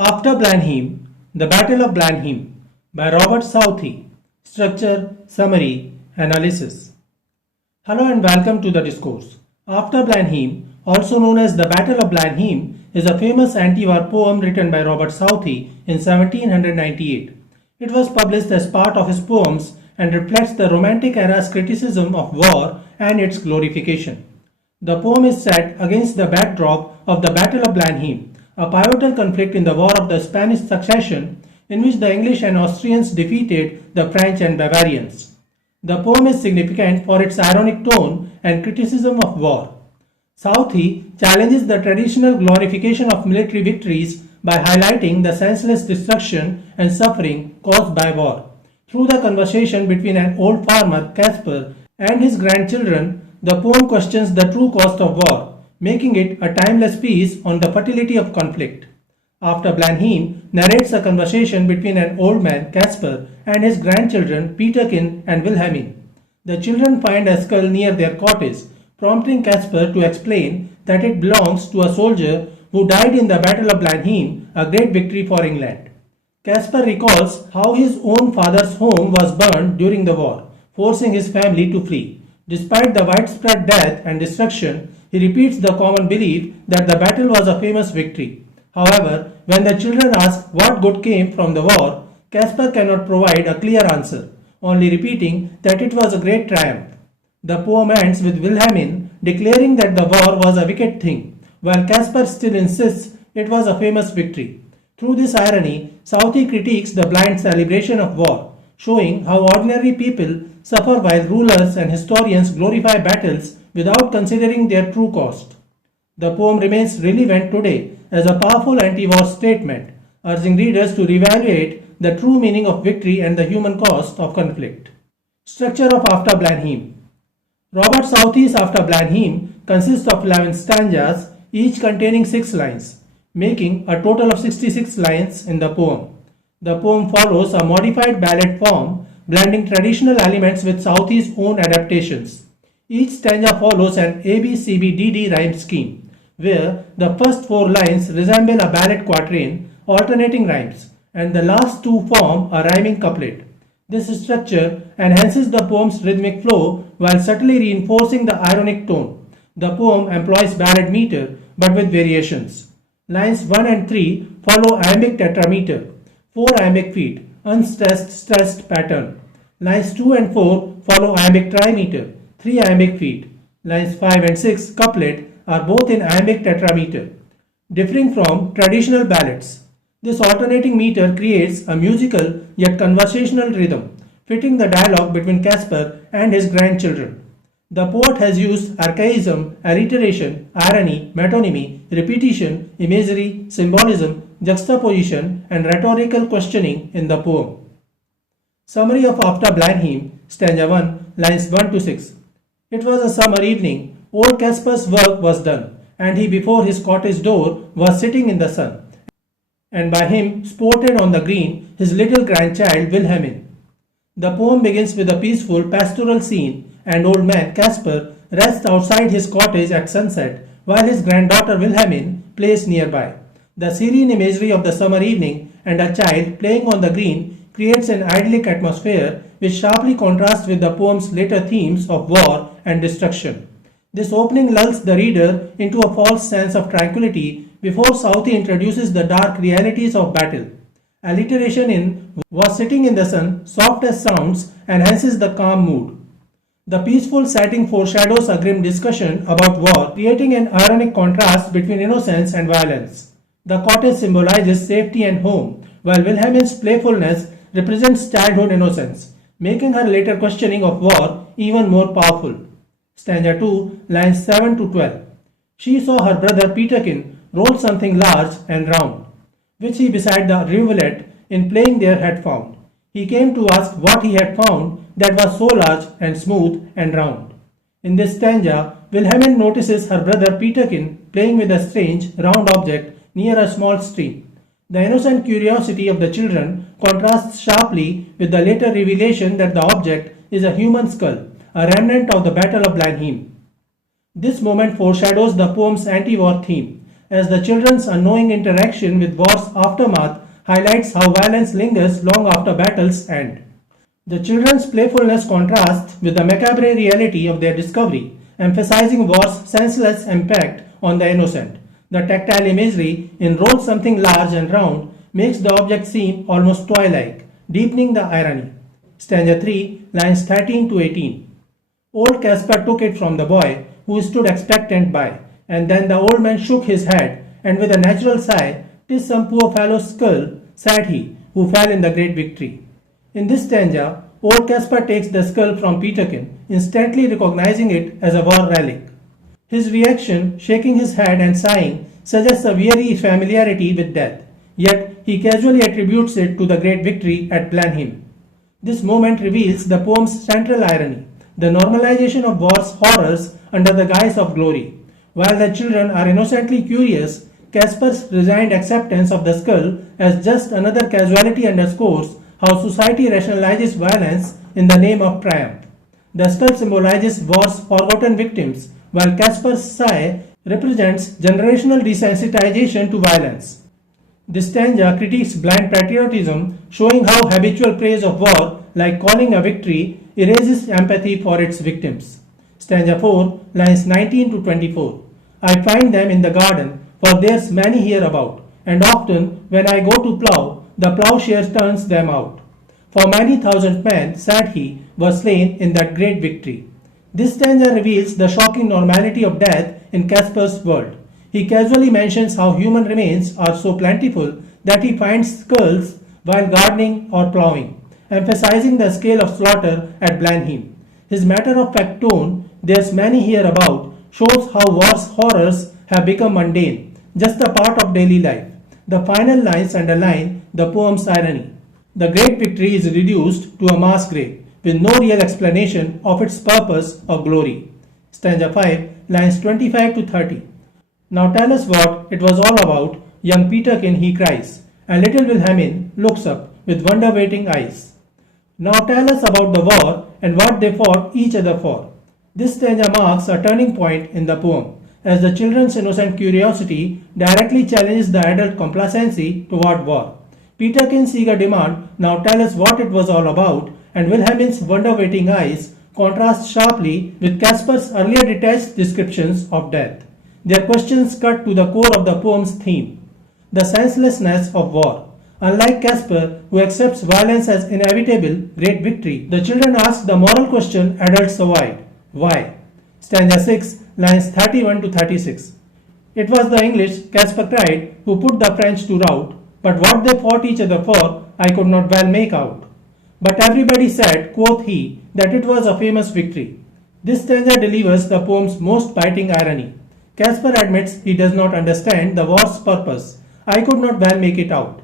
After Blenheim, The Battle of Blenheim by Robert Southey. Structure, Summary, Analysis. Hello and welcome to the discourse. After Blenheim, also known as The Battle of Blenheim, is a famous anti-war poem written by Robert Southey in 1798. It was published as part of his poems and reflects the Romantic era's criticism of war and its glorification. The poem is set against the backdrop of the Battle of Blenheim, a pivotal conflict in the War of the Spanish Succession in which the English and Austrians defeated the French and Bavarians. The poem is significant for its ironic tone and criticism of war. Southey challenges the traditional glorification of military victories by highlighting the senseless destruction and suffering caused by war. Through the conversation between an old farmer, Kaspar, and his grandchildren, the poem questions the true cost of war, making it a timeless piece on the futility of conflict. After Blenheim narrates a conversation between an old man, Kaspar, and his grandchildren, Peterkin and Wilhelmine. The children find a skull near their cottage, prompting Kaspar to explain that it belongs to a soldier who died in the Battle of Blenheim, a great victory for England. Kaspar recalls how his own father's home was burned during the war, forcing his family to flee. Despite the widespread death and destruction, he repeats the common belief that the battle was a famous victory. However, when the children ask what good came from the war, Kaspar cannot provide a clear answer, only repeating that it was a great triumph. The poem ends with Wilhelmine declaring that the war was a wicked thing, while Kaspar still insists it was a famous victory. Through this irony, Southey critiques the blind celebration of war, showing how ordinary people suffer while rulers and historians glorify battles without considering their true cost. The poem remains relevant today as a powerful anti-war statement, urging readers to reevaluate the true meaning of victory and the human cost of conflict. Structure of After Blenheim. Robert Southey's After Blenheim consists of 11 stanzas, each containing 6 lines, making a total of 66 lines in the poem. The poem follows a modified ballad form, blending traditional elements with Southey's own adaptations. Each stanza follows an ABCBDD rhyme scheme, where the first 4 lines resemble a ballad quatrain, alternating rhymes, and the last 2 form a rhyming couplet. This structure enhances the poem's rhythmic flow while subtly reinforcing the ironic tone. The poem employs ballad meter, but with variations. Lines 1 and 3 follow iambic tetrameter, 4 iambic feet, unstressed stressed pattern. Lines 2 and 4 follow iambic trimeter, 3 iambic feet. Lines 5 and 6 couplet are both in iambic tetrameter. Differing from traditional ballads, this alternating meter creates a musical yet conversational rhythm, fitting the dialogue between Kaspar and his grandchildren. The poet has used archaism, alliteration, irony, metonymy, repetition, imagery, symbolism, juxtaposition, and rhetorical questioning in the poem. Summary of After Blenheim, stanza 1, lines 1 to 6. It was a summer evening. Old Kaspar's work was done, and he before his cottage door was sitting in the sun, and by him sported on the green his little grandchild Wilhelmine. The poem begins with a peaceful pastoral scene, and old man Kaspar rests outside his cottage at sunset, while his granddaughter Wilhelmine plays nearby. The serene imagery of the summer evening and a child playing on the green creates an idyllic atmosphere which sharply contrasts with the poem's later themes of war and destruction. This opening lulls the reader into a false sense of tranquility before Southey introduces the dark realities of battle. Alliteration in was sitting in the sun, soft as sounds, enhances the calm mood. The peaceful setting foreshadows a grim discussion about war, creating an ironic contrast between innocence and violence. The cottage symbolizes safety and home, while Wilhelmine's playfulness represents childhood innocence, making her later questioning of war even more powerful. Stanza 2, lines 7 to 12. She saw her brother Peterkin roll something large and round, which he beside the rivulet in playing there had found. He came to ask what he had found that was so large and smooth and round. In this stanza, Wilhelmine notices her brother Peterkin playing with a strange, round object near a small stream. The innocent curiosity of the children contrasts sharply with the later revelation that the object is a human skull, a remnant of the Battle of Blenheim. This moment foreshadows the poem's anti-war theme, as the children's unknowing interaction with war's aftermath highlights how violence lingers long after battles end. The children's playfulness contrasts with the macabre reality of their discovery, emphasizing war's senseless impact on the innocent. The tactile imagery in roll something large and round makes the object seem almost toy-like, deepening the irony. Stanza 3, lines 13 to 18. Old Kaspar took it from the boy, who stood expectant by, and then the old man shook his head, and with a natural sigh, "'Tis some poor fellow's skull," said he, "who fell in the great victory." In this stanza, old Kaspar takes the skull from Peterkin, instantly recognizing it as a war relic. His reaction, shaking his head and sighing, suggests a weary familiarity with death, yet he casually attributes it to the great victory at Blenheim. This moment reveals the poem's central irony, the normalization of war's horrors under the guise of glory. While the children are innocently curious, Kaspar's resigned acceptance of the skull as just another casualty underscores how society rationalizes violence in the name of triumph. The skull symbolizes war's forgotten victims, while Kaspar's sigh represents generational desensitization to violence. This stanza critiques blind patriotism, showing how habitual praise of war, like calling a victory, erases empathy for its victims. Stanza 4, lines 19 to 24. I find them in the garden, for there's many hereabout, and often when I go to plough, the ploughshare turns them out. For many thousand men, said he, were slain in that great victory. This stanza reveals the shocking normality of death in Kaspar's world. He casually mentions how human remains are so plentiful that he finds skulls while gardening or ploughing, emphasizing the scale of slaughter at Blenheim. His matter-of-fact tone, "There's many hereabout," shows how war's horrors have become mundane, just a part of daily life. The final lines underline the poem's irony. The great victory is reduced to a mass grave, with no real explanation of its purpose or glory. Stanza 5, lines 25 to 30. Now tell us what it was all about, young Peterkin, he cries, and little Wilhelmine looks up with wonder-waiting eyes. Now tell us about the war and what they fought each other for. This stanza marks a turning point in the poem, as the children's innocent curiosity directly challenges the adult complacency toward war. Peterkin's eager demand, "Now tell us what it was all about," and Wilhelmine's wonder-waiting eyes contrast sharply with Kaspar's earlier detached descriptions of death. Their questions cut to the core of the poem's theme, the senselessness of war. Unlike Kaspar, who accepts violence as inevitable great victory, the children ask the moral question adults avoid: why? Stanza 6, lines 31 to 36. It was the English, Kaspar cried, who put the French to rout, but what they fought each other for, I could not well make out. But everybody said, quoth he, that it was a famous victory. This stanza delivers the poem's most biting irony. Kaspar admits he does not understand the war's purpose. I could not well make it out.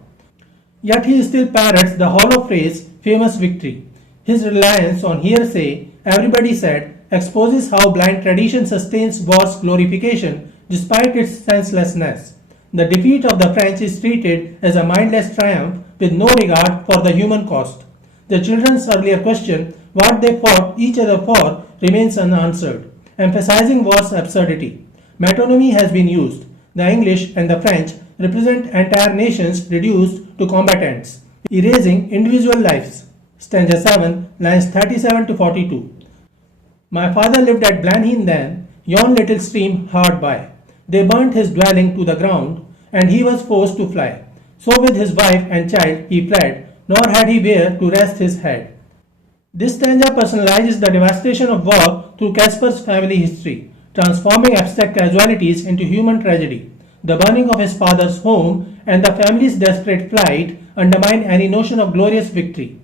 Yet he still parrots the hollow phrase, famous victory. His reliance on hearsay, everybody said, exposes how blind tradition sustains war's glorification despite its senselessness. The defeat of the French is treated as a mindless triumph with no regard for the human cost. The children's earlier question, what they fought each other for, remains unanswered, emphasizing war's absurdity. Metonymy has been used. The English and the French represent entire nations reduced to combatants, erasing individual lives. Stanza 7, lines 37 to 42. My father lived at Blenheim then, yon little stream hard by. They burnt his dwelling to the ground, and he was forced to fly. So with his wife and child he fled, nor had he where to rest his head. This stanza personalizes the devastation of war through Kaspar's family history, transforming abstract casualties into human tragedy. The burning of his father's home and the family's desperate flight undermine any notion of glorious victory.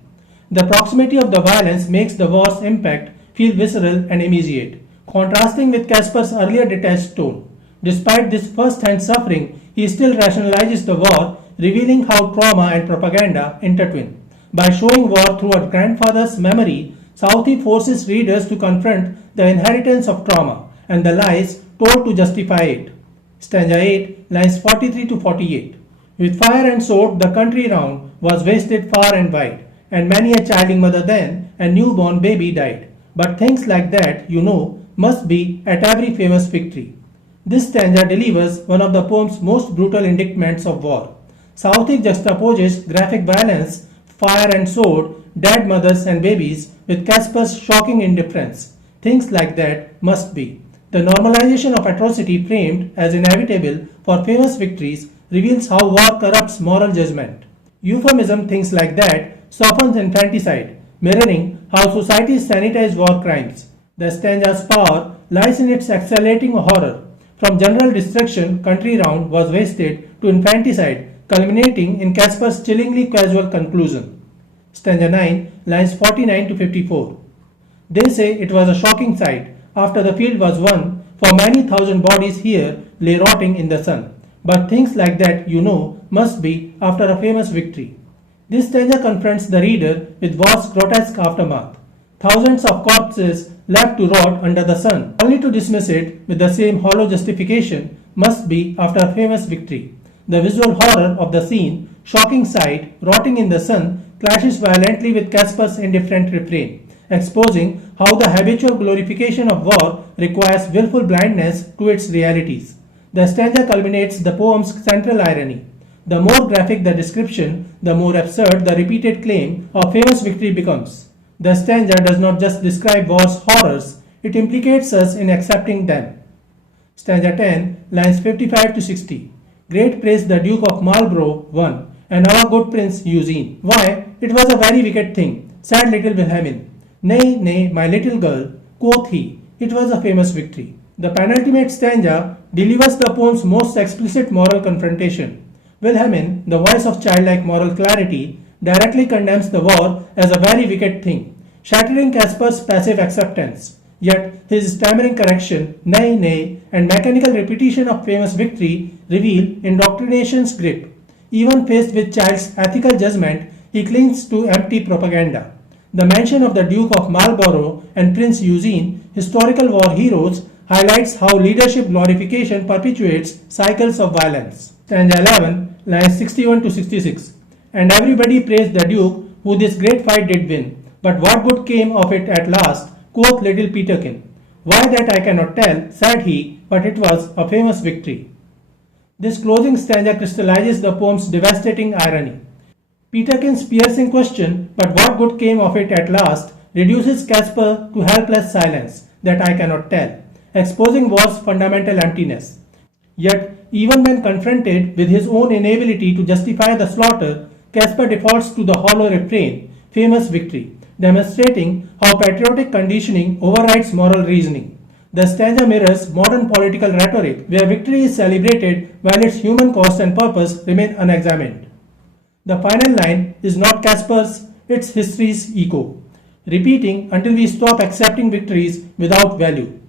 The proximity of the violence makes the war's impact feel visceral and immediate, contrasting with Kaspar's earlier detached tone. Despite this first-hand suffering, he still rationalizes the war, revealing how trauma and propaganda intertwine. By showing war through a grandfather's memory, Southey forces readers to confront the inheritance of trauma and the lies told to justify it. Stanza 8, lines 43 to 48. With fire and sword the country round was wasted far and wide, and many a childing mother then and newborn baby died. But things like that, you know, must be at every famous victory. This stanza delivers one of the poem's most brutal indictments of war. Southey juxtaposes graphic violence, fire and sword, dead mothers and babies with Kaspar's shocking indifference. Things like that must be. The normalization of atrocity framed as inevitable for famous victories reveals how war corrupts moral judgment. Euphemism things like that softens infanticide, mirroring how societies sanitize war crimes. The stanza's power lies in its accelerating horror. From general destruction country round was wasted to infanticide, culminating in Kaspar's chillingly casual conclusion. Stanza 9, lines 49 to 54. They say it was a shocking sight after the field was won, for many thousand bodies here lay rotting in the sun. But things like that, you know, must be after a famous victory. This stanza confronts the reader with war's grotesque aftermath. Thousands of corpses left to rot under the sun, only to dismiss it with the same hollow justification must be after a famous victory. The visual horror of the scene, shocking sight, rotting in the sun, clashes violently with Kaspar's indifferent refrain, exposing how the habitual glorification of war requires willful blindness to its realities. The stanza culminates the poem's central irony. The more graphic the description, the more absurd the repeated claim of famous victory becomes. The stanza does not just describe war's horrors, it implicates us in accepting them. Stanza 10, lines 55 to 60. Great praise the Duke of Marlborough won, and our good Prince Eugene. Why, it was a very wicked thing, said little Wilhelmine. Nay, nay, my little girl, quoth he, it was a famous victory. The penultimate stanza delivers the poem's most explicit moral confrontation. Wilhelmine, the voice of childlike moral clarity, directly condemns the war as a very wicked thing, shattering Kaspar's passive acceptance. Yet his stammering correction, nay, nay, and mechanical repetition of famous victory reveal indoctrination's grip. Even faced with child's ethical judgment, he clings to empty propaganda. The mention of the Duke of Marlborough and Prince Eugene, historical war heroes, highlights how leadership glorification perpetuates cycles of violence. Stanza 11, lines 61 to 66. And everybody praised the Duke who this great fight did win. But what good came of it at last, quoth little Peterkin. Why that I cannot tell, said he, but it was a famous victory. This closing stanza crystallizes the poem's devastating irony. Peterkin's piercing question, but what good came of it at last, reduces Kaspar to helpless silence, that I cannot tell, exposing war's fundamental emptiness. Yet, even when confronted with his own inability to justify the slaughter, Kaspar defaults to the hollow refrain, famous victory, demonstrating how patriotic conditioning overrides moral reasoning. The stanza mirrors modern political rhetoric, where victory is celebrated while its human cost and purpose remain unexamined. The final line is not Kaspar's, it's history's echo, repeating until we stop accepting victories without value.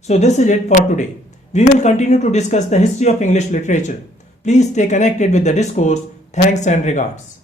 So this is it for today. We will continue to discuss the history of English literature. Please stay connected with the discourse. Thanks and regards.